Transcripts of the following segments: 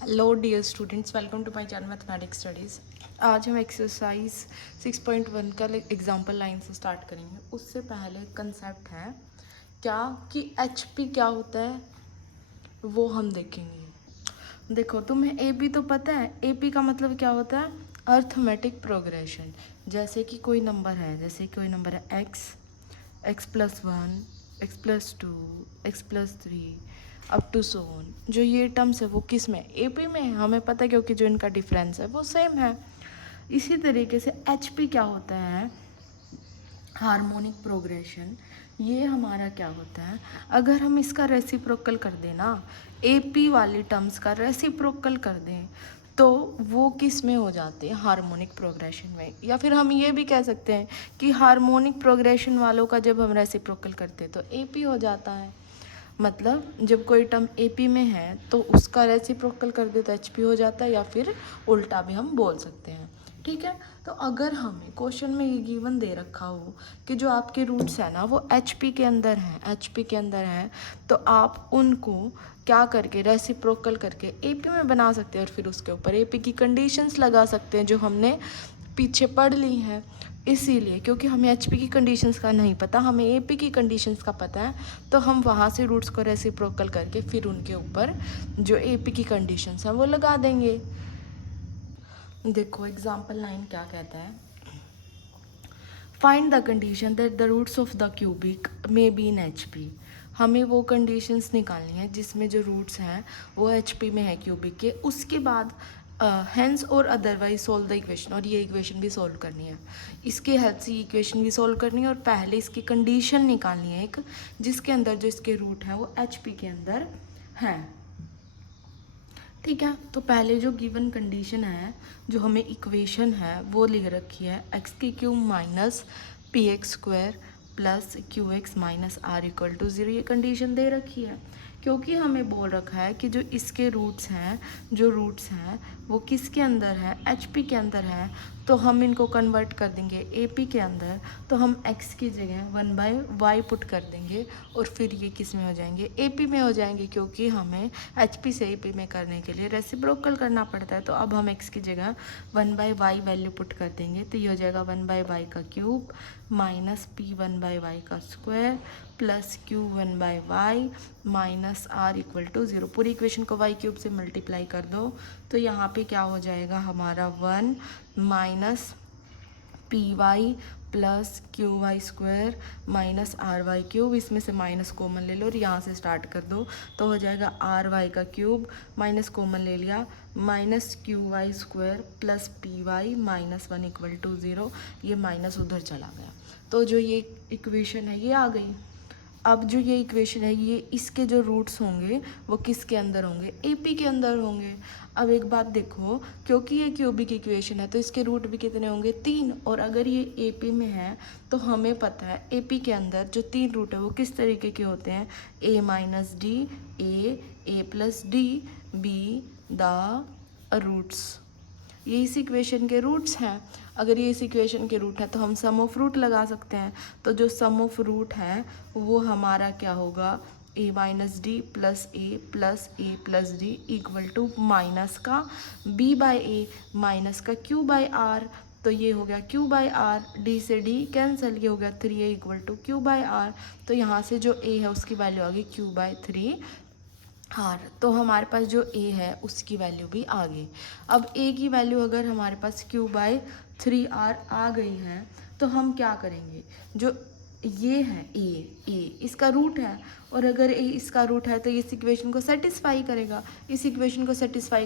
Hello dear students, welcome to my channel mathematics studies. आज हम exercise 6.1 का example line से स्टार्ट करेंगे। उससे पहले कंसेप्ट है क्या कि एचपी क्या होता है वो हम देखेंगे। देखो, तुम्हें एपी तो पता है। एपी का मतलब क्या होता है? Arithmetic progression. जैसे कि कोई नंबर है x+1, x+2, x+3 up to so on. जो ये टर्म्स है वो किस में? एपी में है, हमें पता है, क्योंकि जो इनका डिफरेंस है वो सेम है। इसी तरीके से एचपी क्या होता है? Harmonic progression. ये हमारा क्या होता है? अगर हम इसका रेसिप्रोकल कर दें ना, एपी वाली टर्म्स का रेसिप्रोकल कर दें तो वो किस में हो जाते हैं? हार्मोनिक प्रोग्रेशन में। या फिर हम ये भी कह सकते हैं कि हार्मोनिक प्रोग्रेशन वालों का जब हम रेसिप्रोकल करते हैं तो एपी हो जाता है। मतलब जब कोई टर्म एपी में है तो उसका रेसिप्रोकल कर दे तो एचपी हो जाता है, या फिर उल्टा भी हम बोल सकते हैं। ठीक है, तो अगर हमें क्वेश्चन में ये गिवन दे रखा हो कि जो आपके रूट्स है ना वो एचपी के अंदर हैं, तो आप उनको क्या करके रेसिप्रोकल करके एपी में बना सकते हैं और फिर उसके ऊपर एपी की कंडीशंस लगा सकते हैं जो हमने पीछे पढ़ ली हैं। इसीलिए क्योंकि हमें एचपी की कंडीशंस का नहीं पता, हमें एपी की कंडीशंस का पता है, तो हम वहाँ से रूट्स को रेसिप्रोकल करके फिर उनके ऊपर जो एपी की कंडीशंस हैं वो लगा देंगे। देखो एग्जाम्पल 9 क्या कहता है? Find the condition that the roots of the cubic may be in HP. हमें वो कंडीशंस निकालनी है जिसमें जो रूट्स हैं वो एचपी में है क्यूबिक के। उसके बाद हेंस और अदरवाइज सोल्व द इक्वेशन, और ये इक्वेशन भी सोल्व करनी है। इसके हेल्प से इक्वेशन भी सोल्व करनी है और पहले इसकी कंडीशन निकालनी है एक, जिसके अंदर जो इसके रूट है वो एचपी के अंदर है। ठीक है, तो पहले जो गिवन कंडीशन है, जो हमें इक्वेशन है वो लिख रखी है x³ minus px² plus qx minus r=0। ये कंडीशन दे रखी है क्योंकि हमें बोल रखा है कि जो इसके रूट्स हैं वो किसके अंदर है? एचपी के अंदर है। तो हम इनको कन्वर्ट कर देंगे एपी के अंदर, तो हम x की जगह 1/y पुट कर देंगे और फिर ये किस में हो जाएंगे? एपी में हो जाएंगे, क्योंकि हमें एचपी से एपी में करने के लिए रेसिप्रोकल करना पड़ता है। तो अब हम x की जगह 1/y वैल्यू पुट कर देंगे, तो ये हो जाएगा 1/y का क्यूब माइनस p 1/y का square plus q 1/y minus r=0। पूरी इक्वेशन को y³ से मल्टीप्लाई कर दो तो यहाँ पे क्या हो जाएगा हमारा 1 minus py plus qy² minus ry³। इसमें से माइनस कॉमन ले लो और यहाँ से स्टार्ट कर दो तो हो जाएगा ry का क्यूब माइनस कॉमन ले लिया minus qy² plus py minus 1=0। ये माइनस उधर चला गया, तो जो ये इक्वेशन है ये आ गई। अब जो ये इक्वेशन है, ये इसके जो रूट्स होंगे वो किसके अंदर होंगे? एपी के अंदर होंगे। अब एक बात देखो, क्योंकि ये क्यूबिक इक्वेशन है तो इसके रूट भी कितने होंगे? 3। और अगर ये एपी में है तो हमें पता है एपी के अंदर जो 3 रूट है वो किस तरीके के होते हैं? a minus D, A plus D, be the roots. ये इस इक्वेशन के रूट्स हैं। अगर ये इस इक्वेशन के रूट है तो हम सम ऑफ रूट लगा सकते हैं। तो जो सम ऑफ रूट है वो हमारा क्या होगा? a minus D plus A plus D equal to minus का b बाई ए माइनस का q बाई आर। तो ये हो गया q बाई आर, डी से डी कैंसिल, ये हो गया 3a equal to q by R. तो यहाँ से जो a है उसकी वैल्यू आ गई q बाई 3 आर। तो हमारे पास जो a है उसकी वैल्यू भी आ गई। अब a की वैल्यू अगर हमारे पास q/3r आ गई है तो हम क्या करेंगे? जो ये है a इसका रूट है, और अगर a इसका रूट है तो इस इक्वेशन को सेटिस्फाई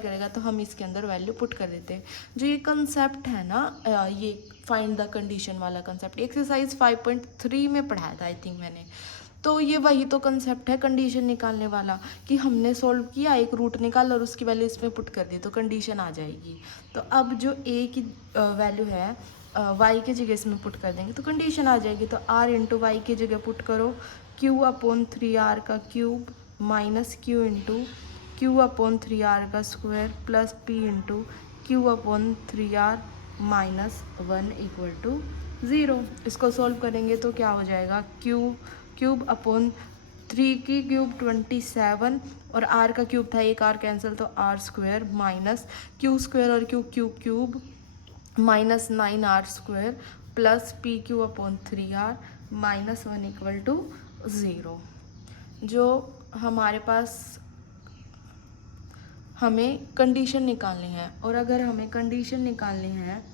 करेगा। तो हम इसके अंदर वैल्यू पुट कर देते हैं। जो ये कंसेप्ट है ना, ये फाइंड द कंडीशन वाला कंसेप्ट एक्सरसाइज 5.3 में पढ़ाया था आई थिंक मैंने। तो ये वही तो कंसेप्ट है कंडीशन निकालने वाला, कि हमने सॉल्व किया, एक रूट निकाल और उसकी वैल्यू इसमें पुट कर दी तो कंडीशन आ जाएगी। तो अब जो a की वैल्यू है y की जगह इसमें पुट कर देंगे तो कंडीशन आ जाएगी। तो r इंटू वाई की जगह पुट करो q/3r का क्यूब माइनस q/3r का square plus p into q/3r minus 1=0। इसको सॉल्व करेंगे तो क्या हो जाएगा? क्यूब अपॉन 3 की क्यूब 27 और r का क्यूब था, एक r कैंसिल तो r square minus Q square और Q cube cube minus 9r square plus P Q upon 3r minus 1 equal to 0। जो हमारे पास हमें कंडीशन निकालनी है, और अगर हमें कंडीशन निकालनी है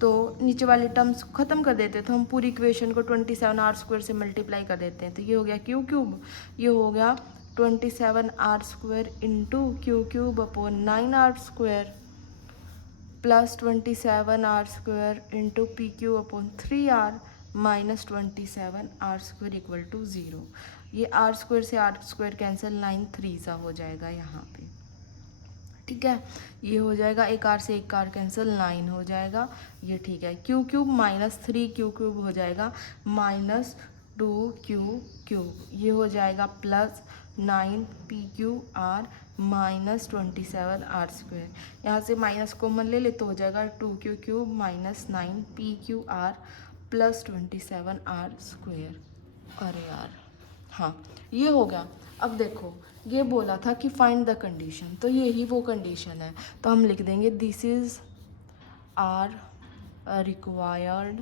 तो नीचे वाली टर्म्स ख़त्म कर देते हैं, तो हम पूरी इक्वेशन को 27r स्क्वायर से मल्टीप्लाई कर देते हैं। तो ये हो गया क्यू क्यूब, ये हो गया 27r square into Q cube upon 9r square plus 27r square into P Q upon 3r minus 27r square equal to 0। ये r स्क्वायर से r स्क्वायर कैंसिल, 9 3 सा हो जाएगा यहाँ पे, ठीक है। ये हो जाएगा, एक r से एक r कैंसिल, 9 हो जाएगा, ये ठीक है। Q cube minus 3 Q cube हो जाएगा माइनस 2 क्यू क्यूब, ये हो जाएगा plus 9 P Q R minus 27 R square. यहाँ से माइनस कॉमन ले ले तो हो जाएगा 2 Q cube minus 9 P Q R plus 27 R square. अरे यार, हाँ ये हो गया। अब देखो, ये बोला था कि फाइंड द कंडीशन, तो यही वो कंडीशन है, तो हम लिख देंगे this is our required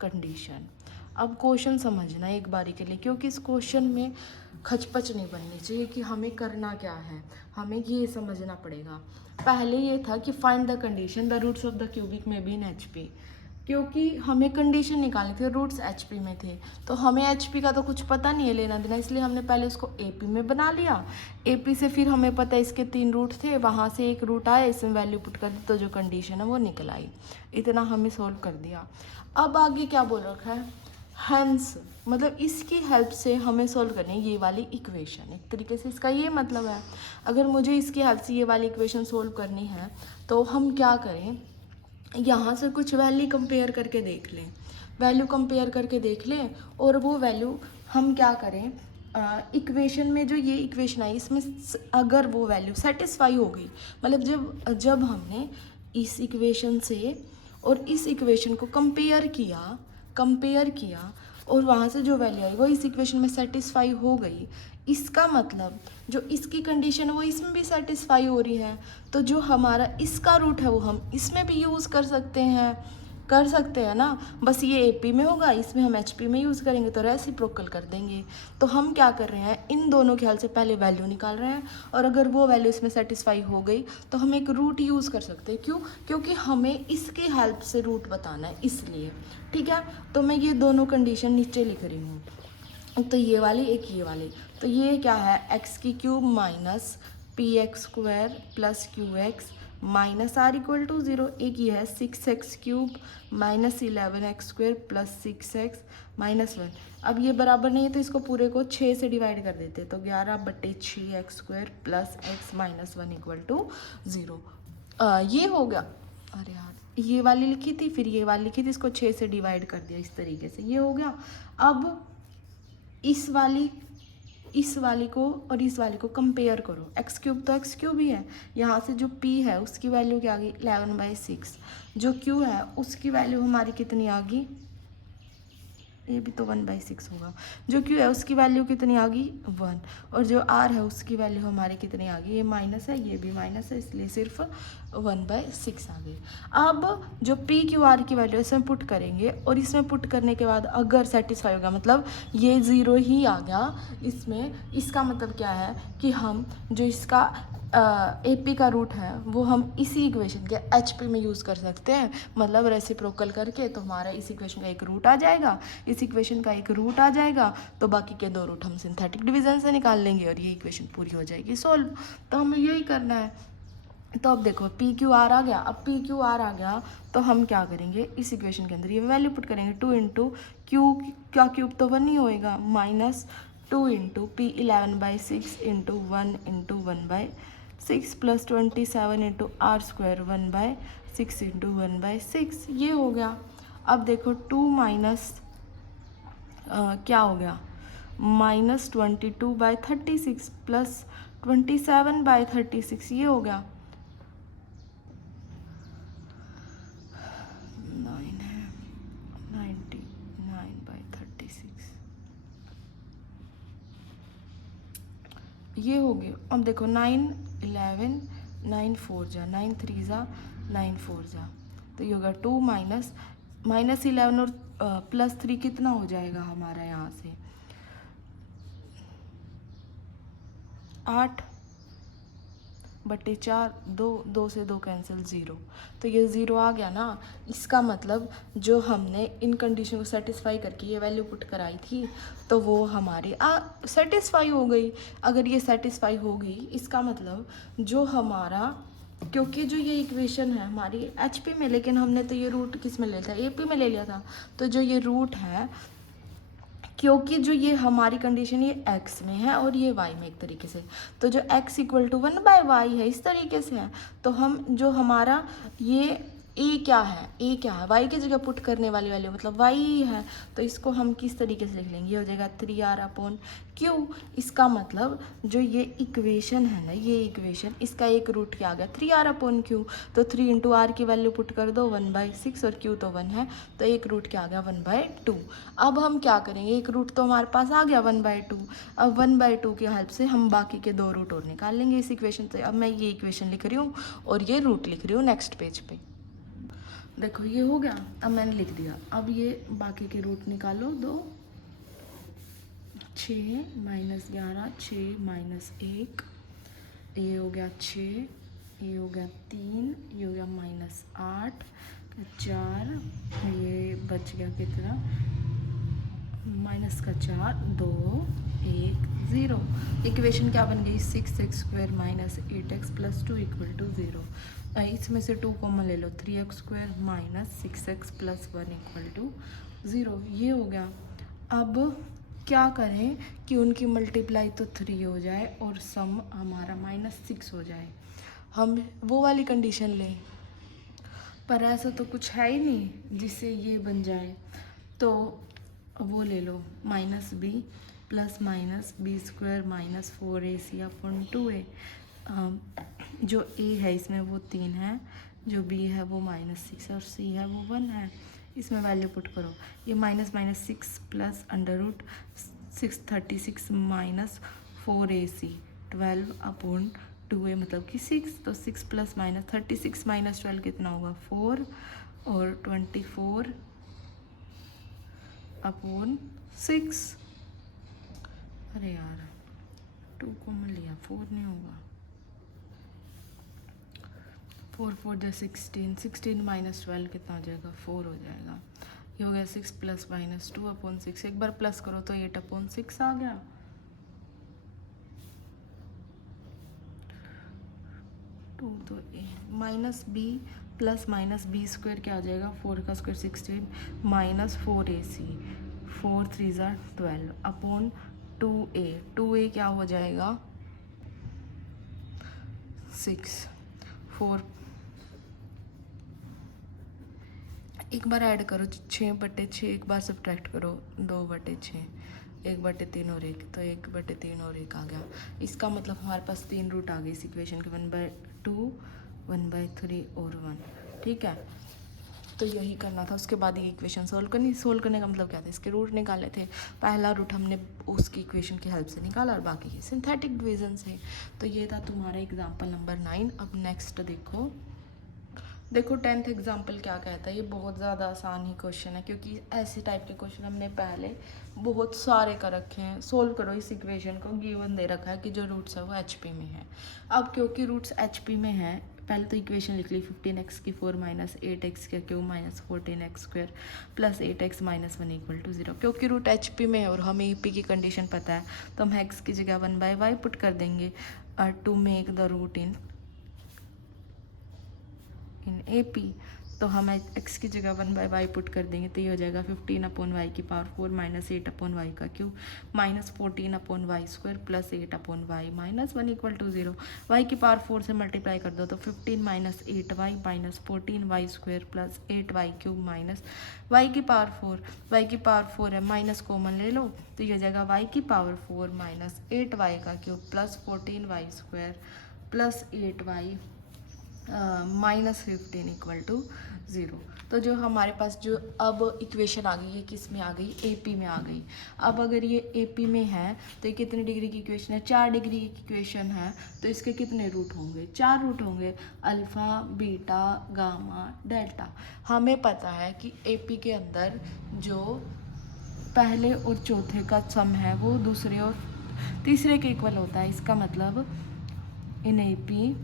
condition. अब क्वेश्चन समझना एक बारी के लिए, क्योंकि इस क्वेश्चन में खचपच नहीं बननी चाहिए कि हमें करना क्या है, हमें ये समझना पड़ेगा। पहले ये था कि find the condition the roots of the cubic may be in HP, क्योंकि हमें कंडीशन निकालनी थी, रूट्स एचपी में थे, तो हमें एचपी का तो कुछ पता नहीं है लेना देना, इसलिए हमने पहले उसको एपी में बना लिया। एपी से फिर हमें पता है इसके 3 रूट थे, वहाँ से एक रूट आया, इसमें वैल्यू पुट कर दी तो जो कंडीशन है वो निकल आई। इतना हमें सोल्व कर दिया। अब आगे क्या बोल रखा है, हैंस, मतलब इसकी हेल्प से हमें सोल्व करनी है ये वाली इक्वेशन। एक तरीके से इसका ये मतलब है, अगर मुझे इसकी हेल्प से ये वाली इक्वेशन सोल्व करनी है तो हम क्या करें, यहाँ से कुछ वैल्यू कंपेयर करके देख लें, वैल्यू कंपेयर करके देख लें, और वो वैल्यू हम क्या करें, इक्वेशन में जो ये इक्वेशन आई इसमें अगर वो वैल्यू सेटिस्फाई हो गई, मतलब जब हमने इस इक्वेशन से और इस इक्वेशन को कंपेयर किया और वहाँ से जो वैल्यू आई वो इस इक्वेशन में सेटिस्फाई हो गई, इसका मतलब जो इसकी कंडीशन है वो इसमें भी सेटिस्फाई हो रही है, तो जो हमारा इसका रूट है वो हम इसमें भी यूज़ कर सकते हैं ना। बस ये एपी में होगा, इसमें हम एचपी में यूज़ करेंगे तो रेसिप्रोकल कर देंगे। तो हम क्या कर रहे हैं, इन दोनों ख्याल से पहले वैल्यू निकाल रहे हैं, और अगर वो वैल्यू इसमें सेटिस्फाई हो गई तो हम एक रूट यूज़ कर सकते हैं। क्यों? क्योंकि हमें इसकी हेल्प से रूट बताना है, इसलिए। ठीक है, तो मैं ये दोनों कंडीशन नीचे लिख रही हूँ, तो ये वाली एक ये वाली, तो ये क्या है, एक्स की cube minus P X square plus Q X minus R equal to 0। एक ये है 6x cube minus 11x square plus 6x minus 1। अब ये बराबर नहीं है तो इसको पूरे को 6 से डिवाइड कर देते, तो 11/6x square plus x minus 1 equal to 0। ये हो गया। अरे यार, ये वाली लिखी थी, फिर ये वाली लिखी थी, इसको 6 से डिवाइड कर दिया, इस तरीके से ये हो गया। अब इस वाली को और इस वाली को कंपेयर करो, एक्स क्यूब तो एक्स क्यूब ही है, यहाँ से जो p है उसकी वैल्यू क्या आ गई 11/6, जो q है उसकी वैल्यू हमारी कितनी आ गई, ये भी तो 1/6 होगा, जो q है उसकी वैल्यू कितनी आ गई 1, और जो r है उसकी वैल्यू हमारी कितनी आ गई, ये माइनस है ये भी माइनस है, इसलिए सिर्फ 1/6 आ गई। अब जो p q r की वैल्यू इसमें पुट करेंगे, और इसमें पुट करने के बाद अगर सेटिस्फाई होगा, मतलब ये 0 ही आ गया इसमें, इसका मतलब क्या है कि हम जो इसका AP का रूट है वो हम इसी इक्वेशन के HP में यूज़ कर सकते हैं, मतलब रेसिप्रोकल करके, तो हमारा इस इक्वेशन का एक रूट आ जाएगा, इस इक्वेशन का एक रूट आ जाएगा, तो बाकी के 2 रूट हम सिंथेटिक डिवीजन से निकाल लेंगे और ये इक्वेशन पूरी हो जाएगी सोल्व। तो हमें यही करना है। तो अब देखो PQR आ गया, अब PQR आ गया तो हम क्या करेंगे, इस इक्वेशन के अंदर ये वैल्यू पुट करेंगे, 2 इंटू क्यू का क्यूब तो 1 ही होएगा, minus 2 into P 11/6 into 1 into 1/6 plus 27 into R square 1/6 into 1/6, ये हो गया। अब देखो 2 माइनस क्या हो गया, माइनस 22/36 प्लस 27/36, ये हो गया 9 है, 99/36। ये हो गया। अब देखो 9 11 9 4 जा 9 3 जा 9 4 जा, तो ये होगा 2 माइनस माइनस 11 और प्लस 3 कितना हो जाएगा हमारा यहाँ से 8 बटे 4, 2 से 2 कैंसिल 0, तो ये 0 आ गया ना। इसका मतलब जो हमने इन कंडीशन को सेटिस्फाई करके ये वैल्यू पुट कराई थी तो वो हमारी सेटिस्फाई हो गई। अगर ये सेटिस्फाई हो गई इसका मतलब जो हमारा, क्योंकि जो ये इक्वेशन है हमारी एचपी में, लेकिन हमने तो ये रूट किस में ले लिया था, एपी में ले लिया था, तो जो ये रूट है, क्योंकि जो ये हमारी कंडीशन ये x में है और ये y में एक तरीके से, तो जो x इक्वल टू 1/y है इस तरीके से है, तो हम जो हमारा ये a क्या है, y की जगह पुट करने वाली वैल्यू मतलब y है, तो इसको हम किस तरीके से लिख लेंगे, ये हो जाएगा 3r/q। इसका मतलब जो ये इक्वेशन है ना, ये इक्वेशन इसका एक रूट क्या आ गया 3r/q, तो 3 इंटू आर की वैल्यू पुट कर दो 1/6 और q तो 1 है, तो एक रूट क्या आ गया 1/2। अब हम क्या करेंगे, एक रूट तो हमारे पास आ गया 1/2, अब 1/2 की हेल्प से हम बाकी के 2 रूट और निकाल लेंगे इस इक्वेशन से। अब मैं ये इक्वेशन लिख रही हूँ और ये रूट लिख रही हूँ नेक्स्ट पेज पे। देखो ये हो गया, अब मैंने लिख दिया। अब ये बाकी के रूट निकालो, 2 6 माइनस 11 6 माइनस 1, ये हो गया 6, ये हो गया 3, ये हो गया माइनस 8 4, ये बच गया कितना माइनस का 4 2 1 0। इक्वेशन क्या बन गई 6x² minus 8x plus 2 equal to 0। इसमें से 2 कॉमन ले लो 3x² minus 6x plus 1 equal to 0, ये हो गया। अब क्या करें कि उनकी मल्टीप्लाई तो 3 हो जाए और सम हमारा -6 हो जाए, हम वो वाली कंडीशन लें, पर ऐसा तो कुछ है ही नहीं जिससे ये बन जाए, तो वो ले लो -b plus minus b² minus 4ac/2a। जो a है इसमें वो 3 है, जो b है वो -6 और c है वो 1 है। इसमें वैल्यू पुट करो, ये minus minus 6 plus √636 minus 4ac 12/2a मतलब कि 6, तो 6 प्लस माइनस 36 माइनस 12 कितना होगा 4 और 24/6। अरे यार 2 कॉमन लिया 4 नहीं होगा, 4 4 जो 16, 16 माइनस 12 कितना हो जाएगा 4 हो जाएगा। ये हो गया 6 प्लस माइनस 2/6, एक बार प्लस करो तो 8/6 आ गया। 2 तो minus b plus minus b² क्या आ जाएगा 4 का स्क्वायर 16 माइनस 4ac 4 3 ज़ा 12/2a 2a क्या हो जाएगा 6 4, एक बार ऐड करो 6/6, एक बार सब्ट्रैक्ट करो 2/6, 1/3 और 1, तो 1/3 और 1 आ गया। इसका मतलब हमारे पास 3 रूट आ गए इस इक्वेशन के 1/2 1/3 और 1, ठीक है। तो यही करना था, उसके बाद ये इक्वेशन सोल्व करने का मतलब क्या था, इसके रूट निकाले थे। पहला रूट हमने उसकी इक्वेशन की हेल्प से निकाला और बाकी ये सिंथेटिक डिवीजन से। तो ये था तुम्हारा एग्जाम्पल नंबर 9। अब नेक्स्ट देखो 10th एग्जाम्पल क्या कहता है। ये बहुत ज़्यादा आसान ही क्वेश्चन है, क्योंकि ऐसे टाइप के क्वेश्चन हमने पहले बहुत सारे कर रखे हैं। सोल्व करो इस इक्वेशन को, गिवन दे रखा है कि जो रूट्स है वो एचपी में है। अब क्योंकि रूट्स एचपी में है, पहले तो इक्वेशन लिख ली 15x की 4 माइनस 8x के cube minus 14x² plus 8x minus 1 equal to 0। क्योंकि रूट एचपी में है और हमें ईपी की कंडीशन पता है, तो हम x की जगह 1/y पुट कर देंगे to make the root in AP। तो हम x की जगह 1/y पुट कर देंगे, तो ये हो जाएगा 15/y⁴ माइनस 8/y का cube minus 14/y² plus 8/y minus 1 equal to 0। y⁴ से मल्टीप्लाई कर दो तो 15 minus 8y minus 14y² plus 8y³ minus y⁴ है, माइनस कॉमन ले लो तो ये हो जाएगा y⁴ माइनस 8y का cube plus 14y² plus 8y -15 equal to 0। तो जो हमारे पास जो अब इक्वेशन आ गई है किस में आ गई, एपी में आ गई। अब अगर ये एपी में है तो ये कितनी डिग्री की इक्वेशन है, 4 डिग्री की इक्वेशन है। तो इसके कितने रूट होंगे, 4 रूट होंगे, अल्फ़ा बीटा गामा डेल्टा। हमें पता है कि एपी के अंदर जो पहले और चौथे का सम है वो दूसरे और तीसरे के इक्वल होता है। इसका मतलब in AP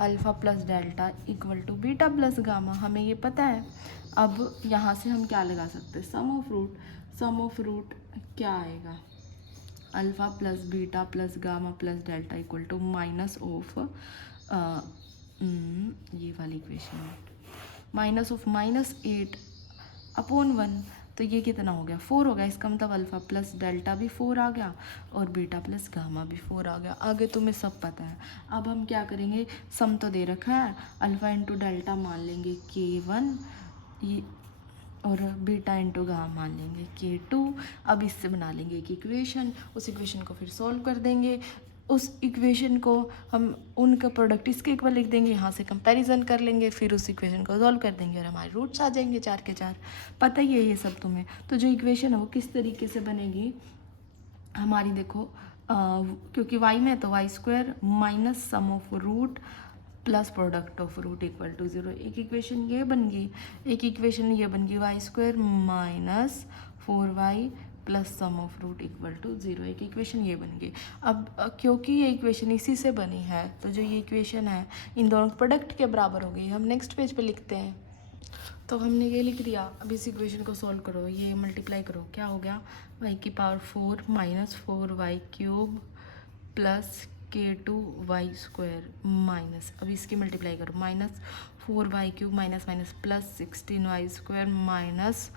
alpha plus delta equal to beta plus gamma, हमें ये पता है। अब यहाँ से हम क्या लगा सकते हैं, sum of root. Sum of root क्या आएगा, alpha plus beta plus gamma plus delta equal to minus of ये वाली इक्वेशन माइनस ऑफ -8 अपॉन 1। तो ये कितना हो गया, 4 हो गया। इसका मतलब अल्फ़ा प्लस डेल्टा भी 4 आ गया और बीटा प्लस गामा भी 4 आ गया। आगे तुम्हें सब पता है। अब हम क्या करेंगे, सम तो दे रखा है, अल्फ़ा इंटू डेल्टा मान लेंगे K1 ये, और बीटा इंटू गामा मान लेंगे K2। अब इससे बना लेंगे एक इक्वेशन, उस इक्वेशन को फिर सॉल्व कर देंगे। उस इक्वेशन को हम उनका प्रोडक्ट इसके इक्वल लिख देंगे, यहाँ से कंपैरिजन कर लेंगे, फिर उस इक्वेशन को सॉल्व कर देंगे और हमारे रूट्स आ जाएंगे 4 के 4। पता ही है ये सब तुम्हें। तो जो इक्वेशन है वो किस तरीके से बनेगी हमारी, देखो क्योंकि y में तो y² minus sum of root plus product of root equal to 0। एक इक्वेशन ये बन गई, एक इक्वेशन ये बन गई y² minus 4y plus sum of root equal to 0। एक इक्वेशन ये बन गई। अब क्योंकि ये इक्वेशन इसी से बनी है तो जो ये इक्वेशन है इन दोनों प्रोडक्ट के बराबर हो गई। हम नेक्स्ट पेज पे लिखते हैं। तो हमने ये लिख दिया। अब इस इक्वेशन को सॉल्व करो, ये मल्टीप्लाई करो, क्या हो गया, y की power 4 minus 4y³ plus K2y² minus, अब इसकी मल्टीप्लाई करो, -4y³ minus minus plus 16y² minus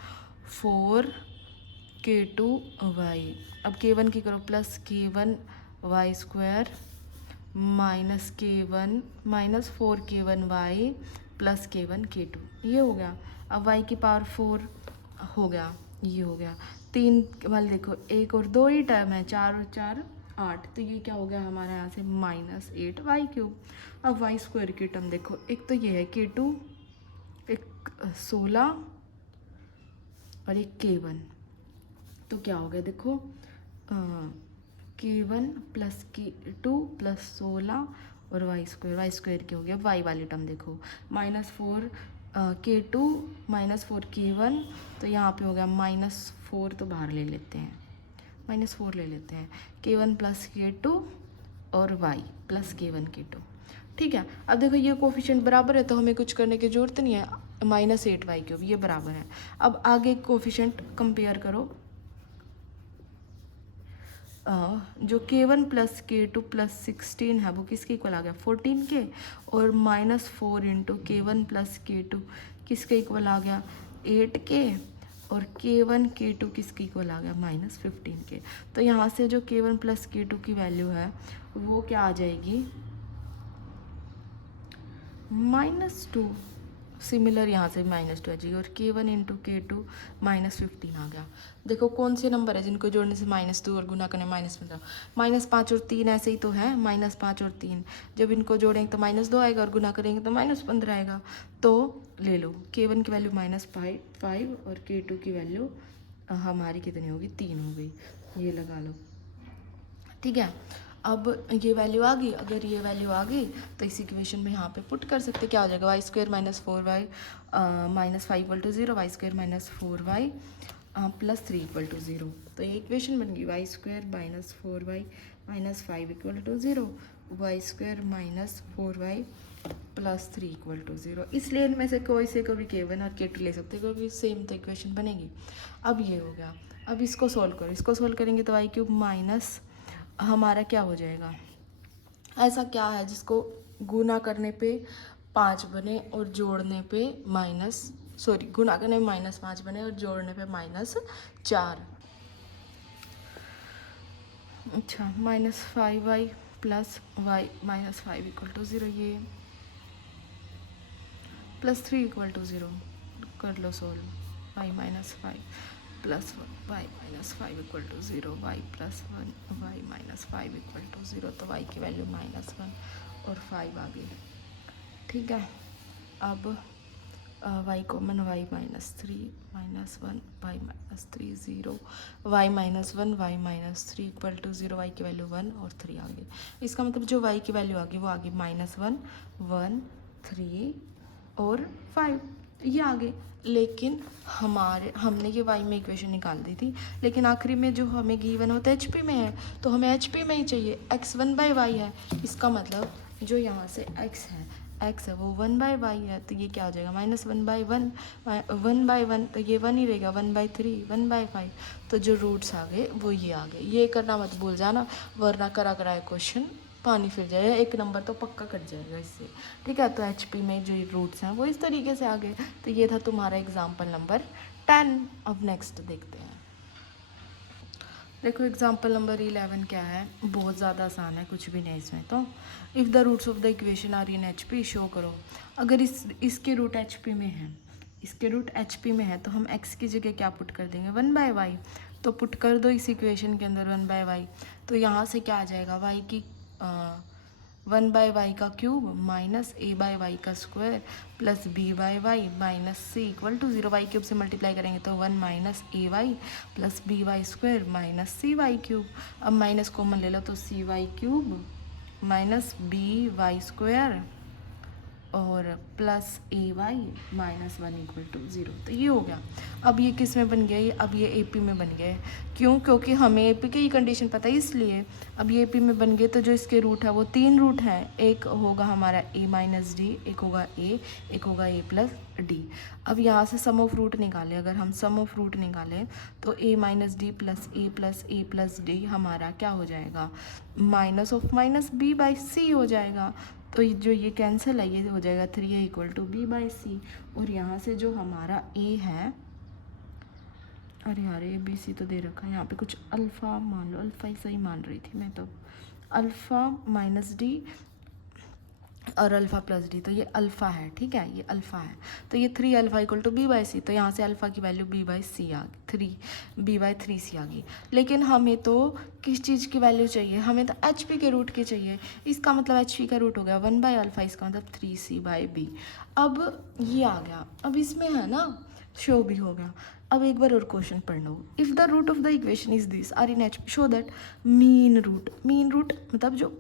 4K2y। अब K1 की करो, plus K1y² minus K1 minus 4K1y plus K1 K2, ये हो गया। अब y की पावर 4 हो गया, ये हो गया। 3 वाले देखो, 1 और 2 ही टर्म है, 4 और 4 8, तो ये क्या हो गया हमारे यहाँ से -8y³। अब y² की टर्म देखो, एक तो ये है K2, एक 16 और एक K1, तो क्या हो गया देखो, K1 प्लस K2 प्लस 16 और y² क्या हो गया, y वाली टर्म देखो, -4 K2 -4 K1, तो यहाँ पे हो गया -4, तो बाहर ले लेते हैं, -4 ले लेते हैं, K1 प्लस K2 और y प्लस K1 K2। ठीक है। अब देखो ये कोफिशिएंट बराबर है तो हमें कुछ करने की ज़रूरत नहीं है, -8y³ ये बराबर है। अब आगे कोफिशिएंट कंपेयर करो, जो K1 प्लस K2 प्लस 16 है वो किसके इक्वल आ गया, 14 के, और -4 इंटू K1 प्लस K2 किसके इक्वल आ गया, 8 के, और K1 K2 किसके इक्वल आ गया, -15 के। तो यहाँ से जो K1 प्लस K2 की वैल्यू है वो क्या आ जाएगी, -2। सिमिलर यहाँ से -2 आ जाएगी, और K1 इंटू K2 -15 आ गया। देखो कौन से नंबर है जिनको जोड़ने से -2 और गुना करने -15, -5 और 3 ऐसे ही तो है, -5 और 3 जब इनको जोड़ेंगे तो -2 आएगा और गुना करेंगे तो -15 आएगा। तो ले लो, K1 की वैल्यू -5 और K2 की वैल्यू हमारी कितनी होगी, 3 हो गई, ये लगा लो। ठीक है। अब ये वैल्यू आ गई, अगर ये वैल्यू आ गई तो इस इक्वेशन में यहाँ पे पुट कर सकते, क्या हो जाएगा, y² minus 4y minus 5 equal to 0, y² minus 4y plus 3 equal to 0। तो ये इक्वेशन बन गई, y² minus 4y minus 5 equal to 0, y² minus 4y plus 3 equal to 0। इसलिए इनमें से कोई से कभी K1 और K2 ले सकते हैं क्योंकि सेम तो इक्वेशन बनेगी। अब ये हो गया। अब इसको सॉल्व करो, इसको सॉल्व करेंगे तो y³ माइनस हमारा क्या हो जाएगा, ऐसा क्या है जिसको गुना करने पे 5 बने और जोड़ने पे गुना करने में -5 बने और जोड़ने पे -4। अच्छा, -5y plus y minus 5 equal to 0, ये प्लस 3 इक्वल टू 0 कर लो solve, y minus 5 plus 1 y minus 5 equal to 0, y plus 1 y minus 5 equal to 0। तो y की वैल्यू -1 और 5 आ गई। ठीक है। अब y common, y minus 3 minus 1 y minus 3 0 y minus 1 y minus 3 equal to 0, y की वैल्यू 1 और 3 आ गई। इसका मतलब जो y की वैल्यू आ गई वो आ गई -1 1 3 और 5, ये आ गए। लेकिन हमने ये y में इक्वेशन निकाल दी थी, लेकिन आखिरी में जो हमें गिवन होता है HP में है, तो हमें HP में ही चाहिए। x 1/y है, इसका मतलब जो यहाँ से x है वो 1/y है, तो ये क्या हो जाएगा -1/1 1/1, तो ये 1 ही रहेगा 1/3 1/5। तो जो रूट्स आ गए वो ये आ गए। ये करना मत भूल जाना, वरना करा कराए क्वेश्चन पानी फिर जाएगा, 1 नंबर तो पक्का कट जाएगा इससे। ठीक है, तो HP में जो रूट्स हैं वो इस तरीके से आ गए। तो ये था तुम्हारा एग्जाम्पल नंबर 10। अब नेक्स्ट देखते हैं। देखो एग्जाम्पल नंबर 11 क्या है, बहुत ज़्यादा आसान है, कुछ भी नहीं इसमें। तो if the roots of the equation are in HP, show करो। अगर इसके रूट HP में है, इसके रूट HP में है, तो हम x की जगह क्या पुट कर देंगे 1/y। तो पुट कर दो इस इक्वेशन के अंदर 1/y। तो यहाँ से क्या आ जाएगा, y की 1/y का क्यूब माइनस a/y का square plus b/y minus c equal to 0। y cube से मल्टीप्लाई करेंगे तो 1 minus ay plus by square minus cy cube. अब माइनस कॉमन ले लो तो cy cube minus by square और plus ay minus 1 equal to 0। तो ये हो गया। अब ये किस में बन गया, ये अब ये AP में बन गया है। क्यों? क्योंकि हमें AP की कंडीशन पता है, इसलिए अब ये AP में बन गए। तो जो इसके रूट है वो 3 रूट हैं, एक होगा हमारा a माइनस डी, एक होगा a, एक होगा a प्लस डी। अब यहाँ से सम ऑफ रूट निकालें, अगर हम सम ऑफ रूट निकालें तो a minus D plus a plus D हमारा क्या हो जाएगा, माइनस ऑफ माइनस b/c हो जाएगा। तो जो ये कैंसिल है, ये हो जाएगा 3a इक्वल टू b/c। और यहाँ से जो हमारा a है, अरे यार ABC तो दे रखा है, यहाँ पे कुछ अल्फ़ा मान लो, अल्फ़ा ही सही मान रही थी मैं, तो अल्फ़ा माइनस डी और अल्फ़ा प्लस डी, तो ये अल्फ़ा है। ठीक है, ये अल्फ़ा है, तो ये 3 अल्फ़ा इक्वल टू b/c। तो यहाँ से अल्फ़ा की वैल्यू b/c आ गई, b/3c आ गई। लेकिन हमें तो किस चीज़ की वैल्यू चाहिए, हमें तो HP के रूट की चाहिए। इसका मतलब HP का रूट हो गया 1/α, इसका मतलब 3c/b। अब ये आ गया, अब इसमें है ना शो भी हो गया। अब एक बार और क्वेश्चन पढ़ लो। If the root of the equation is this are in HP, show that mean root मतलब जो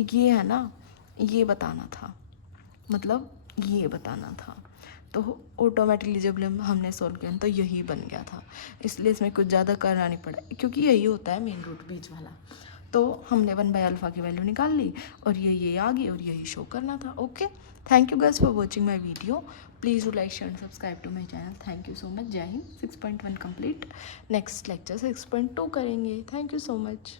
ये है ना, ये बताना था, मतलब ये बताना था। तो ऑटोमेटिकली जब हमने सॉल्व किया तो यही बन गया था, इसलिए इसमें कुछ ज़्यादा करना नहीं पड़ा, क्योंकि यही होता है मेन रूट बीच वाला। तो हमने 1/α की वैल्यू निकाल ली और ये आ गई और यही शो करना था। Okay, thank you guys for watching my video. Please do like share and subscribe to my channel. Thank you so much. जय हिंद। 6.1 कंप्लीट, नेक्स्ट लेक्चर 6.2 करेंगे। Thank you so much.